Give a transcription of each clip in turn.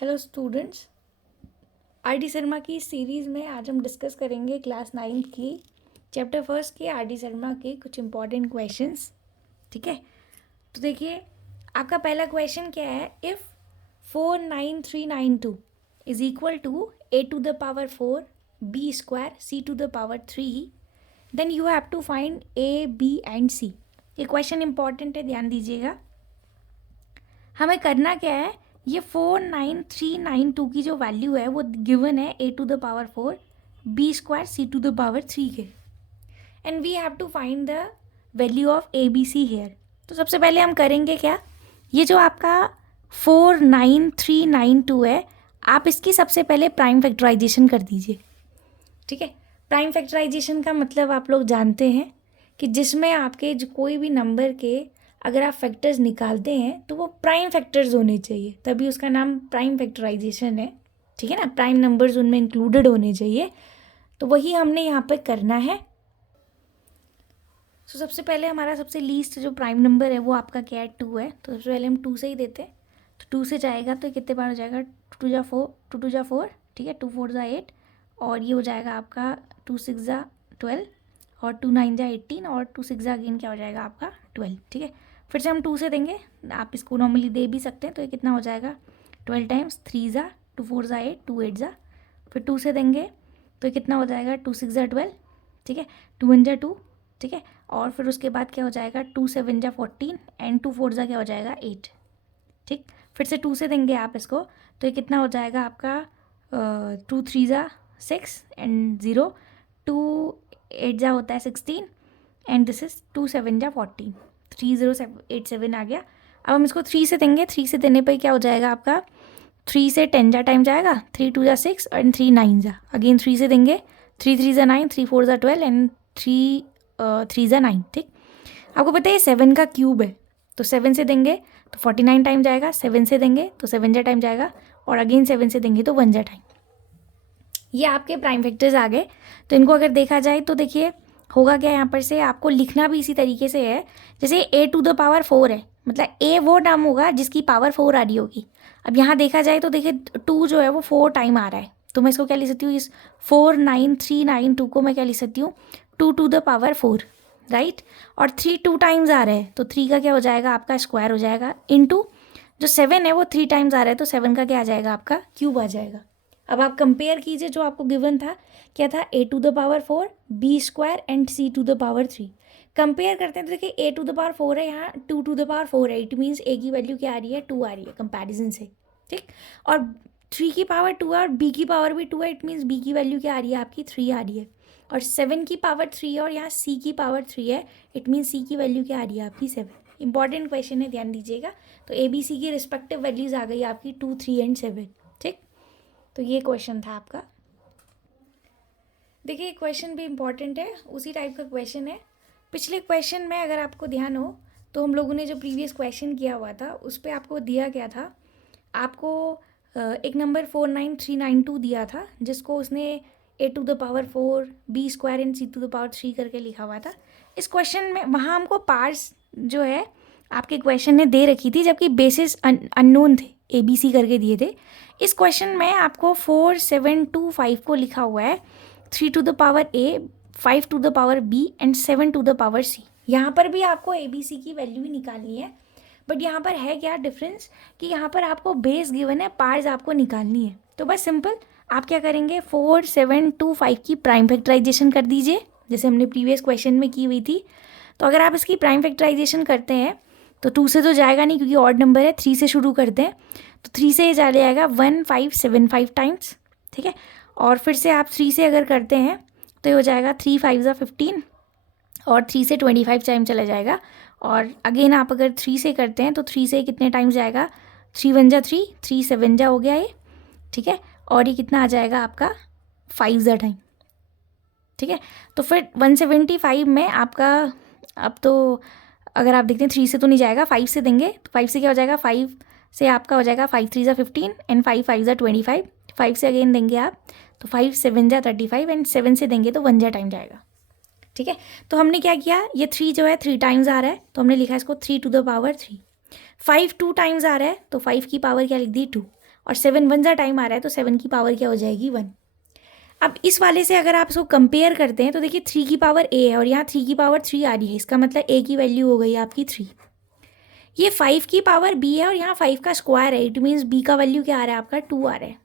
Hello students, R D Sharma की series में आज हम डिस्कस करेंगे क्लास 9th की चैप्टर फर्स्ट के आर डी शर्मा के कुछ इंपॉर्टेंट क्वेश्चंस। ठीक है, तो देखिए आपका पहला क्वेश्चन क्या है। If 49392 is equal to a to the power 4 b square c to the power 3 then you have to find a b and c। ये क्वेश्चन इंपॉर्टेंट है, ध्यान दीजिएगा। हमें करना क्या है, ये 49392 की जो वैल्यू है वो गिवन है a to the power 4 b square c to the power 3 के, and we have to find the value of A B C here. तो सबसे पहले हम करेंगे क्या, ये जो आपका 49392 है, आप इसकी सबसे पहले प्राइम फैक्टराइजेशन कर दीजिए। ठीक है, प्राइम फैक्टराइजेशन का मतलब आप लोग जानते हैं कि जिसमें आपके जो कोई भी नंबर के अगर आप फैक्टर्स निकालते हैं तो वो प्राइम फैक्टर्स होने चाहिए, तभी उसका नाम प्राइम फैक्टराइजेशन है। ठीक है ना, प्राइम नंबर्स उनमें इंक्लूडेड होने चाहिए, तो वही हमने यहाँ पर करना है। तो सबसे पहले हमारा सबसे लीस्ट जो प्राइम नंबर है वो आपका क्या है, 2 है। तो सबसे पहले हम 2 से ही देते हैं, तो 2 से जाएगा तो कितने बार हो जाएगा, 2 जा 4, 2 2 जा 4, ठीक है, 2 4 जा 8, और ये हो जाएगा आपका 2 6 जा 12, और 2 9 जा 18, और 2 6 जा अगेन क्या हो जाएगा आपका 12। ठीक है, फिर से हम 2 से देंगे, आप इसको नॉर्मली दे भी सकते हैं, तो ये कितना हो जाएगा 12 टाइम्स 3 जा 2 4 जा 8, 2 8 जा, फिर 2 से देंगे तो ये कितना हो जाएगा 2 6 जा 12, ठीक है, 2 1 जा 2, ठीक है, और फिर उसके बाद क्या हो जाएगा 2 7 जा 14, एंड 2 4 जा क्या हो जाएगा 8। ठीक, फिर से 2 से देंगे आप इसको, तो ये कितना हो जाएगा आपका 2 3 जा 6 एंड 0, 2 8 जा होता है 16, एंड दिस इज 2 7 जा 14, 3087 आ गया। अब हम इसको 3 से देंगे, 3 से देने पर क्या हो जाएगा आपका 3 से 10 जा टाइम जाएगा, 3 2 जा 6 एंड 3 9 जा, अगेन 3 से देंगे, 3 3 जा 9, 3 4 जा 12 एंड 3 3 जा 9। ठीक, आपको पता है 7 का क्यूब है, तो 7 से देंगे तो 49 टाइम जाएगा, 7 से देंगे तो 7 जा टाइम जाएगा, और अगेन 7 से देंगे तो 1 जा टाइम। ये आपके प्राइम फैक्टर्स आ गए। तो इनको अगर देखा जाए तो देखिए होगा क्या, यहाँ पर से आपको लिखना भी इसी तरीके से है जैसे a टू द पावर 4 है, मतलब a वो टर्म होगा जिसकी पावर 4 आ रही होगी। अब यहाँ देखा जाए तो देखिए 2 जो है वो 4 टाइम आ रहा है, तो मैं इसको क्या लिख सकती हूँ, इस 49392 को मैं क्या लिख सकती हूँ 2 टू द पावर 4, राइट। और 3 2 टाइम्स आ रहा है, तो 3 का क्या हो जाएगा आपका स्क्वायर हो जाएगा, इनटू जो 7 है वो 3 टाइम्स आ रहा है, तो 7 का क्या आ जाएगा आपका क्यूब आ जाएगा। अब आप कंपेयर कीजिए, जो आपको गिवन था क्या था, a to the power 4 b square and c to the power 3। Compare करते हैं तो देखिए a टू द पावर 4 है, यहाँ 2 टू द पावर 4 है, इट मीन्स a की वैल्यू क्या आ रही है 2 आ रही है कंपैरिजन से। ठीक, और 3 की पावर 2 है और b की पावर भी 2 है, इट मीन्स b की वैल्यू क्या आ रही है आपकी 3 आ रही है, और 7 की पावर 3 है और यहाँ c की पावर 3 है, इट मीन्स c की वैल्यू क्या आ रही है आपकी 7। इंपॉर्टेंट क्वेश्चन है, ध्यान दीजिएगा। तो ए बी सी की रिस्पेक्टिव वैल्यूज आ गई आपकी 2 3 एंड 7। ठीक, तो ये क्वेश्चन था आपका। देखिए क्वेश्चन भी इम्पॉर्टेंट है, उसी टाइप का क्वेश्चन है। पिछले क्वेश्चन में अगर आपको ध्यान हो तो हम लोगों ने जो प्रीवियस क्वेश्चन किया हुआ था उस पर आपको दिया क्या था, आपको एक नंबर 49392 दिया था जिसको उसने a to the power 4 b square and c to the power 3 करके लिखा हुआ था। इस क्वेश्चन में वहाँ हमको पार्ट्स जो है आपके क्वेश्चन ने दे रखी थी, जबकि बेसिस अननोन थे, ए बी सी करके दिए थे। इस क्वेश्चन में आपको 4725 को लिखा हुआ है 3 to the power a, 5 to the power b and 7 to the power c। यहाँ पर भी आपको ए बी सी की वैल्यू ही निकालनी है, बट यहाँ पर है क्या डिफरेंस कि यहाँ पर आपको बेस गिवन है, पार्ट्स आपको निकालनी है। तो बस सिंपल आप क्या करेंगे 4725 की प्राइम फैक्टराइजेशन कर दीजिए, जैसे हमने प्रीवियस क्वेश्चन में की हुई थी। तो अगर आप इसकी प्राइम फैक्टराइजेशन करते हैं तो 2 से तो जाएगा नहीं क्योंकि ऑड नंबर है, 3 से शुरू करते हैं, तो 3 से चला जाएगा 1575 टाइम्स। ठीक है, और फिर से आप 3 से अगर करते हैं तो ये हो जाएगा 3 5 जा 15, और 3 से 25 टाइम चला जाएगा, और अगेन आप अगर 3 से करते हैं तो 3 से कितने टाइम्स जाएगा, 3 1 जा 3, 3 7 जा हो गया ये, ठीक है, और ये कितना आ जाएगा आपका 5 जा टाइम। ठीक है, तो फिर 175 में आपका, अब तो अगर आप देखते हैं 3 से तो नहीं जाएगा, 5 से देंगे तो 5 से क्या हो जाएगा, 5 से आपका हो जाएगा 5 3 जा 15 एंड 5 5 जा 25, 5 से अगेन देंगे आप तो 5 7 जा 35 एंड 7 से देंगे तो 1 जा टाइम जाएगा। ठीक है, तो हमने क्या किया, ये 3 जो है 3 टाइम्स आ रहा है तो हमने लिखा इसको 3 टू द पावर 3। 5 2 टाइम्स आ रहा है तो 5 की पावर क्या लिख दी 2, और 7 1 सा टाइम आ रहा है तो 7 की पावर क्या हो जाएगी 1। अब इस वाले से अगर आप इसको कंपेयर करते हैं तो देखिए 3 की पावर a है और यहाँ 3 की पावर 3 आ रही है, इसका मतलब a की वैल्यू हो गई आपकी 3। ये 5 की पावर b है और यहाँ 5 का स्क्वायर है, इट मीन्स b का वैल्यू क्या आ रहा है आपका 2 आ रहा है,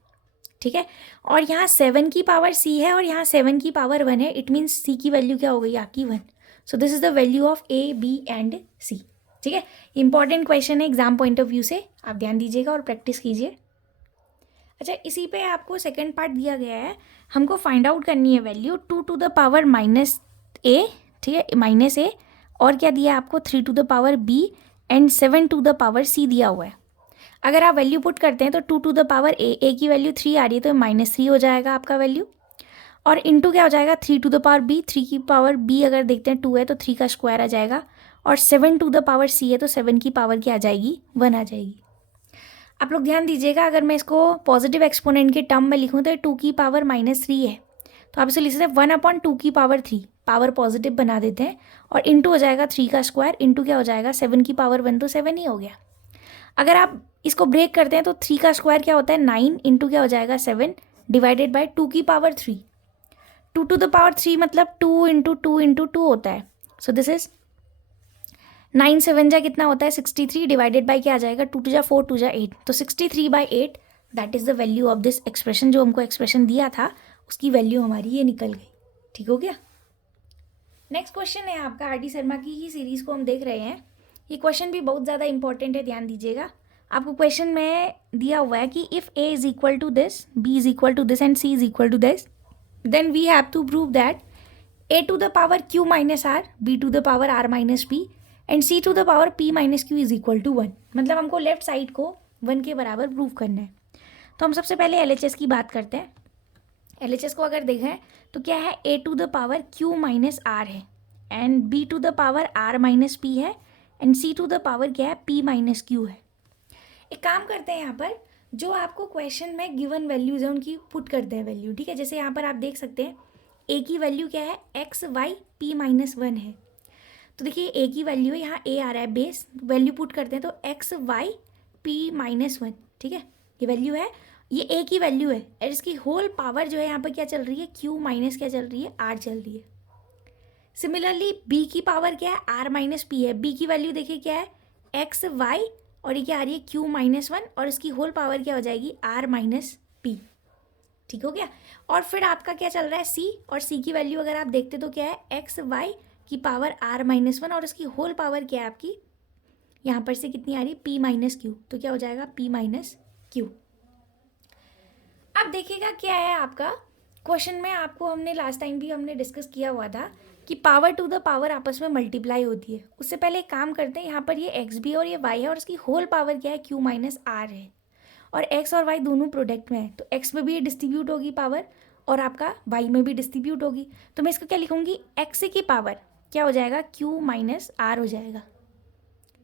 ठीक है। और यहाँ 7 की पावर c है और यहाँ 7 की पावर 1 है, इट मीन्स c की वैल्यू क्या हो गई आपकी 1। So this is the value of a b and c, ठीक है। इंपॉर्टेंट क्वेश्चन है एग्जाम पॉइंट ऑफ व्यू से, आप ध्यान दीजिएगा और प्रैक्टिस कीजिए। अच्छा, इसी पे आपको सेकंड पार्ट दिया गया है, हमको फाइंड आउट करनी है value 2 to the power -a, ठीक है, -a, और क्या दिया है आपको 3 to the power b and 7 to the power c दिया हुआ है। अगर आप वैल्यू पुट करते हैं तो 2 टू द पावर a की वैल्यू 3 आ रही है तो -3 हो जाएगा आपका वैल्यू, और इंटू क्या हो जाएगा 3 टू द पावर b, 3 की पावर b अगर देखते हैं 2 है तो 3 का स्क्वायर आ जाएगा, और 7 टू द पावर c है तो 7 की पावर क्या आ जाएगी 1 आ जाएगी। आप लोग ध्यान दीजिएगा, अगर मैं इसको पॉजिटिव एक्सपोनेंट के टर्म में लिखूँ तो 2 की पावर -3 है, तो आप इसे लिख सकते हैं 1/2 की पावर 3, पावर पॉजिटिव बना देते हैं, और इंटू हो जाएगा 3 का स्क्वायर, इंटू क्या हो जाएगा 7 की पावर 1, तो 7 ही हो गया। अगर आप इसको ब्रेक करते हैं तो 3 का स्क्वायर क्या होता है 9, इंटू क्या हो जाएगा 7 डिवाइडेड बाई 2 की पावर 3, 2 टू द पावर 3 मतलब 2 इंटू 2 इंटू 2 होता है। सो दिस इज 9 7 जा कितना होता है 63 डिवाइडेड बाई क्या आ जाएगा 2 2 जा 4 2 जा 8, तो 63/8 that is the value of this expression. जो हमको एक्सप्रेशन दिया था उसकी वैल्यू हमारी ये निकल गई, ठीक हो गया। नेक्स्ट क्वेश्चन है आपका आर डी शर्मा की ही सीरीज़ को हम देख रहे हैं। ये क्वेश्चन भी बहुत ज़्यादा इंपॉर्टेंट है, ध्यान दीजिएगा। आपको क्वेश्चन में दिया हुआ है कि if a is equal to this, b is equal to this and c is equal to this, then we have to prove that a to the power q minus r, b to the power r minus p and c to the power p minus Q is equal to 1। मतलब हमको left side को 1 के बराबर prove करना है। तो हम सबसे पहले LHS की बात करते हैं। LHS को अगर देखें तो क्या है a to the power q minus r है, and b to the power r minus p है, and c to the power क्या है p माइनस क्यू है। एक काम करते हैं, यहाँ पर जो आपको क्वेश्चन में गिवन वैल्यूज है उनकी पुट करते हैं वैल्यू, ठीक है। जैसे यहाँ पर आप देख सकते हैं a की वैल्यू क्या है x y p माइनस 1 है, तो देखिए a की वैल्यू है, यहाँ a आ रहा है बेस, वैल्यू पुट करते हैं तो x y p माइनस 1, ठीक है, ये वैल्यू है, ये a की वैल्यू है, और इसकी होल पावर जो है यहाँ पर क्या चल रही है q माइनस क्या चल रही है r चल रही है। सिमिलरली b की पावर क्या है r माइनस p है, b की वैल्यू देखिए क्या है x y, और ये क्या आ रही है q माइनस 1, और इसकी होल पावर क्या हो जाएगी r माइनस p, ठीक हो गया। और फिर आपका क्या चल रहा है c, और c की वैल्यू अगर आप देखते तो क्या है x y की पावर r माइनस 1, और इसकी होल पावर क्या है आपकी यहाँ पर से कितनी आ रही है p माइनस क्यू, तो क्या हो जाएगा p माइनस क्यू। अब देखिएगा क्या है आपका क्वेश्चन में, आपको हमने लास्ट टाइम भी हमने डिस्कस किया हुआ था कि पावर टू द पावर आपस में मल्टीप्लाई होती है। उससे पहले एक काम करते हैं, यहाँ पर ये एक्स भी और ये वाई है, और इसकी होल पावर क्या है क्यू माइनस आर है, और एक्स और वाई दोनों प्रोडक्ट में है, तो एक्स में भी ये डिस्ट्रीब्यूट होगी पावर, और आपका वाई में भी डिस्ट्रीब्यूट होगी। तो मैं इसको क्या लिखूँगी एक्स की पावर क्या हो जाएगा क्यू माइनस आर हो जाएगा,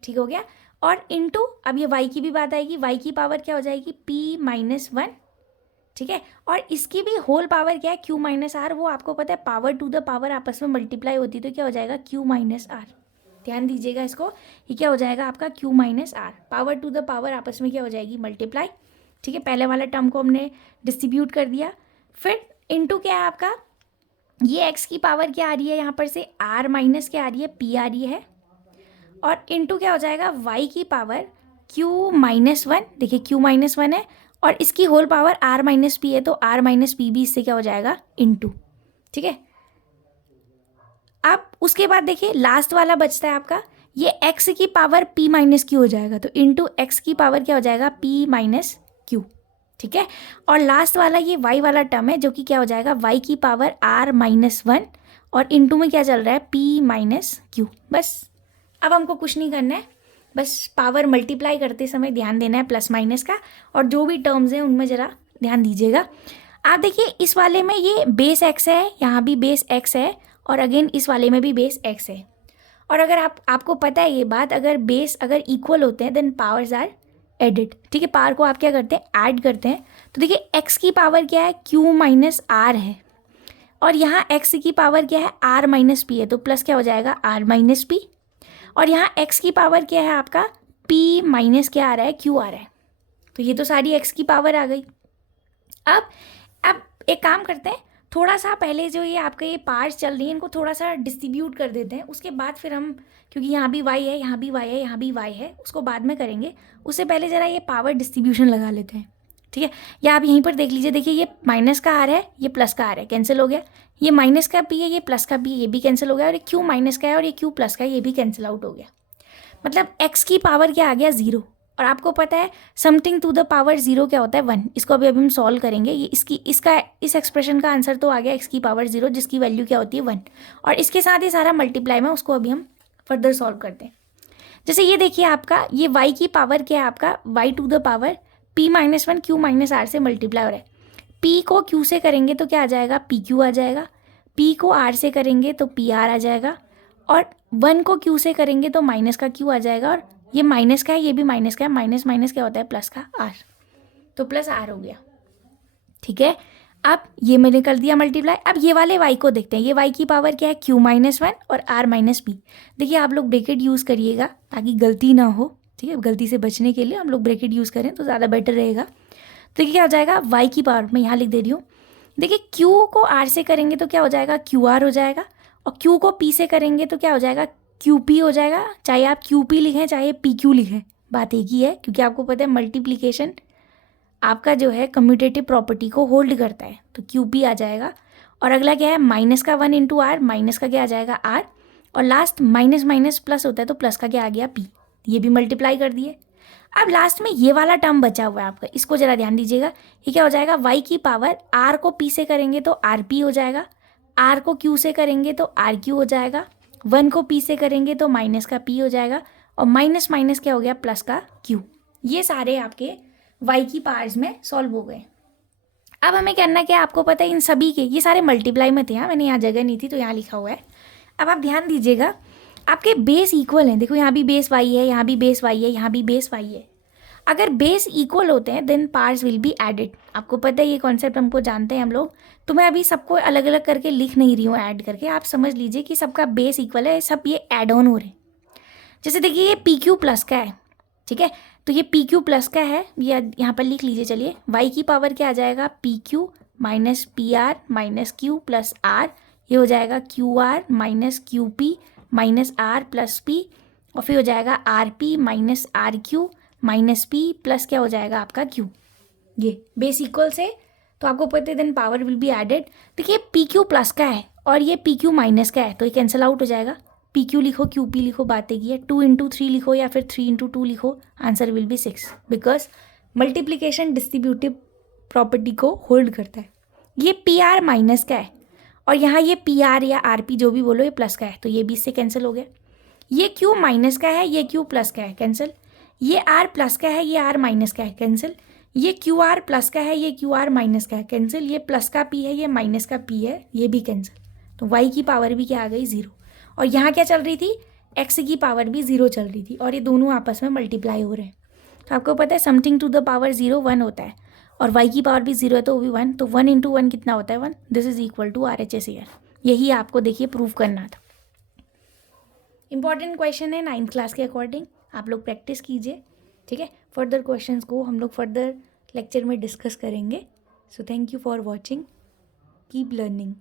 ठीक हो गया। और इंटू अब ये वाई की भी बात आएगी, वाई की पावर क्या हो जाएगी p माइनस 1, ठीक है, और इसकी भी होल पावर क्या है क्यू माइनस आर, वो आपको पता है पावर टू द पावर आपस में मल्टीप्लाई होती है, तो क्या हो जाएगा क्यू माइनस आर। ध्यान दीजिएगा इसको, ये क्या हो जाएगा आपका Q minus R, power to the power आपस में क्या हो जाएगी मल्टीप्लाई, ठीक है। पहले वाला टर्म को हमने डिस्ट्रीब्यूट कर दिया, फिर इंटू क्या है आपका ये एक्स की पावर क्या आ रही है यहाँ पर से आर माइनस क्या आ रही है पी आ रही है, और इंटू क्या हो जाएगा वाई की पावर क्यू माइनस 1, देखिए क्यू माइनस 1 है, और इसकी whole power R minus P है, तो आर माइनस पी भी इससे क्या हो जाएगा इंटू, ठीक है। अब उसके बाद देखिए लास्ट वाला बचता है आपका ये एक्स की पावर पी माइनस क्यू हो जाएगा, तो इंटू एक्स की पावर क्या हो जाएगा पी माइनस क्यू, ठीक है। और लास्ट वाला ये वाई वाला टर्म है जो कि क्या हो जाएगा वाई की पावर आर माइनस 1, और इंटू में क्या चल रहा है पी माइनस क्यू। बस अब हमको कुछ नहीं करना है, बस पावर मल्टीप्लाई करते समय ध्यान देना है प्लस माइनस का, और जो भी टर्म्स हैं उनमें ज़रा ध्यान दीजिएगा। आप देखिए इस वाले में ये बेस एक्स है, यहाँ भी बेस एक्स है, और अगेन इस वाले में भी बेस एक्स है। और अगर आपको पता है ये बात, अगर बेस अगर इक्वल होते हैं देन पावर्स आर एडिड, ठीक है। पावर को आप क्या करते हैं ऐड करते हैं, तो देखिए एक्स की पावर क्या है क्यू माइनस आर है, और यहाँ एक्स की पावर क्या है आर माइनस पी है, तो प्लस क्या हो जाएगा आर माइनस पी, और यहाँ x की पावर क्या है आपका p माइनस क्या आ रहा है q आ रहा है, तो ये तो सारी x की पावर आ गई। अब एक काम करते हैं, थोड़ा सा पहले जो ये आपका ये पार्ट्स चल रही है इनको थोड़ा सा डिस्ट्रीब्यूट कर देते हैं, उसके बाद फिर हम, क्योंकि यहाँ भी y है, यहाँ भी y है, यहाँ भी y है, उसको बाद में करेंगे। उससे पहले ज़रा ये पावर डिस्ट्रीब्यूशन लगा लेते हैं, ठीक है। या आप यहीं पर देख लीजिए, देखिए ये माइनस का आर है, ये प्लस का आर है, कैंसिल हो गया। ये माइनस का p है, ये प्लस का p, ये भी कैंसिल हो गया। और ये q माइनस का है और ये q प्लस का है, ये भी कैंसिल आउट हो गया। मतलब x की पावर क्या आ गया, 0। और आपको पता है समथिंग टू द पावर 0 क्या होता है, 1। इसको अभी हम सॉल्व करेंगे। ये इस एक्सप्रेशन का आंसर तो आ गया x की पावर 0, जिसकी वैल्यू क्या होती है 1। और इसके साथ ही सारा मल्टीप्लाई में उसको अभी हम फर्दर सॉल्व करते हैं। जैसे ये देखिए आपका ये y की पावर क्या है, आपका y to the power p minus 1 q minus r से मल्टीप्लाई हो रहा है। p को q से करेंगे तो क्या आ जाएगा, pq आ जाएगा। p को r से करेंगे तो pr आ जाएगा। और 1 को q से करेंगे तो माइनस का q आ जाएगा। और ये माइनस का है, ये भी माइनस का है, माइनस माइनस क्या होता है, प्लस का r, तो प्लस r हो गया, ठीक है। अब ये मैंने कर दिया मल्टीप्लाई। अब ये वाले y को देखते हैं, ये y की पावर क्या है, q माइनस 1 और r माइनस b। देखिए आप लोग ब्रैकेट यूज़ करिएगा ताकि गलती ना हो, ठीक है। गलती से बचने के लिए हम लोग ब्रैकेट यूज़ करें तो ज़्यादा बेटर रहेगा। तो देखिए क्या हो जाएगा, y की पावर मैं यहाँ लिख दे रही हूँ। देखिए q को r से करेंगे तो क्या हो जाएगा, qr हो जाएगा। और q को p से करेंगे तो क्या हो जाएगा, qp हो जाएगा। चाहे आप qp लिखें चाहे pq लिखें, बात एक ही है, क्योंकि आपको पता है मल्टीप्लिकेशन आपका जो है कम्यूटेटिव प्रॉपर्टी को होल्ड करता है, तो qp आ जाएगा। और अगला क्या है, माइनस का 1 इंटू आर, माइनस का क्या आ जाएगा r। और लास्ट माइनस माइनस प्लस होता है तो प्लस का क्या आ गया p, ये भी मल्टीप्लाई कर दिए। अब लास्ट में ये वाला टर्म बचा हुआ है आपका, इसको जरा ध्यान दीजिएगा। ये क्या हो जाएगा, y की पावर r को p से करेंगे तो rp हो जाएगा, r को q से करेंगे तो rq हो जाएगा, 1 को p से करेंगे तो माइनस का p हो जाएगा। और माइनस माइनस क्या हो गया, प्लस का q। ये सारे आपके y की पावर्स में सॉल्व हो गए। अब हमें करना क्या है, आपको पता है इन सभी के, ये सारे मल्टीप्लाई में थे, हाँ मैंने यहाँ जगह नहीं थी तो यहाँ लिखा हुआ है। अब आप ध्यान दीजिएगा, आपके बेस इक्वल हैं। देखो यहाँ भी बेस y है, यहाँ भी बेस y है, यहाँ भी बेस y है। अगर बेस इक्वल होते हैं then parts will be added. आपको पता है ये कॉन्सेप्ट हमको जानते हैं हम लोग, तो मैं अभी सबको अलग अलग करके लिख नहीं रही हूँ ऐड करके। आप समझ लीजिए कि सबका बेस इक्वल है, सब ये ऐड ऑन हो रहे हैं। जैसे देखिए ये पी क्यू प्लस का है, ठीक है, तो ये पी क्यू प्लस का है, ये यहाँ पर लिख लीजिए। चलिए y की पावर क्या आ जाएगा, P Q minus P R minus Q plus R, ये हो जाएगा Q R minus Q P minus R plus P. और फिर हो जाएगा R P minus R Q minus P plus क्या हो जाएगा आपका क्यू। ये बेस इक्वल से, तो आपको पता है then power will be added. देखिए पी क्यू प्लस का है और ये पी क्यू माइनस का है, तो ये कैंसिल आउट हो जाएगा। पी क्यू लिखो, क्यू पी लिखो, बात एक ही है। 2 इंटू 3 लिखो या फिर 3 इंटू 2 लिखो, answer will be 6, because multiplication distributive property को होल्ड करता है। ये पी आर माइनस का है और यहाँ ये पी आर या आर पी जो भी बोलो ये प्लस का है, तो ये भी इससे कैंसिल हो गया। ये क्यू माइनस का है, ये क्यू प्लस का है, कैंसिल। ये आर प्लस का है, ये आर माइनस का है, कैंसिल। ये क्यू आर प्लस का है, ये क्यू आर माइनस का है, कैंसिल। ये प्लस का पी है, ये माइनस का पी है, ये भी कैंसिल। तो वाई की पावर भी क्या आ गई, 0। और यहाँ क्या चल रही थी, एक्स की पावर भी 0 चल रही थी, और ये दोनों आपस में मल्टीप्लाई हो रहे हैं। तो आपको पता है समथिंग टू द पावर 0 1 होता है, और वाई की पावर भी 0 है तो वो भी 1, तो 1 इंटू 1 कितना होता है, 1। This is equal to R H S here. यही आपको देखिए प्रूव करना था। इंपॉर्टेंट क्वेश्चन है 9th क्लास के अकॉर्डिंग, आप लोग प्रैक्टिस कीजिए, ठीक है। फर्दर क्वेश्चंस को हम लोग फर्दर लेक्चर में डिस्कस करेंगे। So thank you for watching, keep learning.